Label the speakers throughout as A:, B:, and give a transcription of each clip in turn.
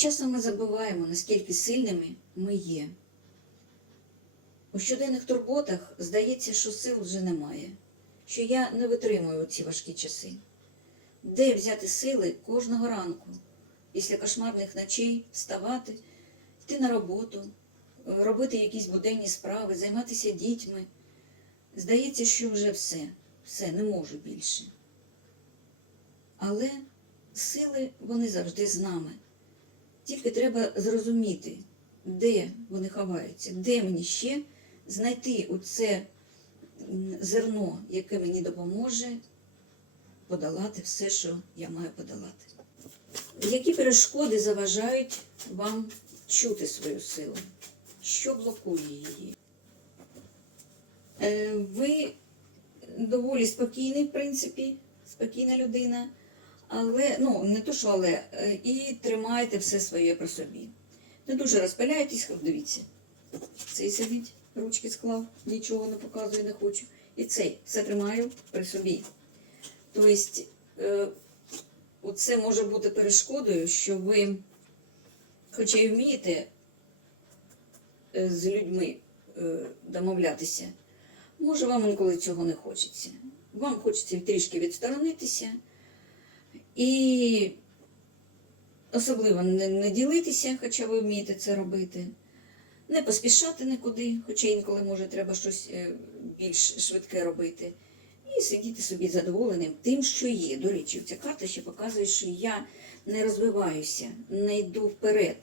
A: Часом ми забуваємо, наскільки сильними ми є. У щоденних турботах здається, що сил вже немає, що я не витримую ці важкі часи. Де взяти сили кожного ранку, після кошмарних ночей вставати, йти на роботу, робити якісь буденні справи, займатися дітьми. Здається, що вже все, все, не можу більше. Але сили вони завжди з нами. Тільки треба зрозуміти, де вони ховаються, де мені ще знайти оце зерно, яке мені допоможе подолати все, що я маю подолати. Які перешкоди заважають вам чути свою силу? Що блокує її? Е, Ви доволі спокійний, в принципі, спокійна людина, але ну не то, що але, е, і тримаєте все своє при собі. Не дуже розпиляєтесь, от дивіться. Цей сидить, ручки склав, нічого не показує, не хочу. І цей все тримаю при собі. Тобто, е, оце може бути перешкодою, що ви, хоча й вмієте е, з людьми домовлятися, може вам інколи цього не хочеться. Вам хочеться трішки відсторонитися і особливо не, не ділитися, хоча ви вмієте це робити, не поспішати нікуди, хоча інколи може треба щось е, більш швидке робити. І сидіти собі задоволеним тим, що є. До речі, ця карта ще показує, що я не розвиваюся, не йду вперед.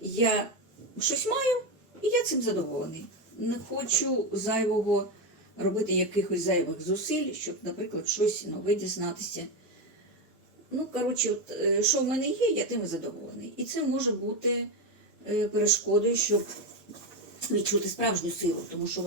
A: Я щось маю, і я цим задоволений. Не хочу зайвого робити якихось зайвих зусиль, щоб, наприклад, щось нове дізнатися. Ну, коротше, от, е, що в мене є, я тим задоволений. І це може бути е, перешкодою, щоб відчути справжню силу, тому що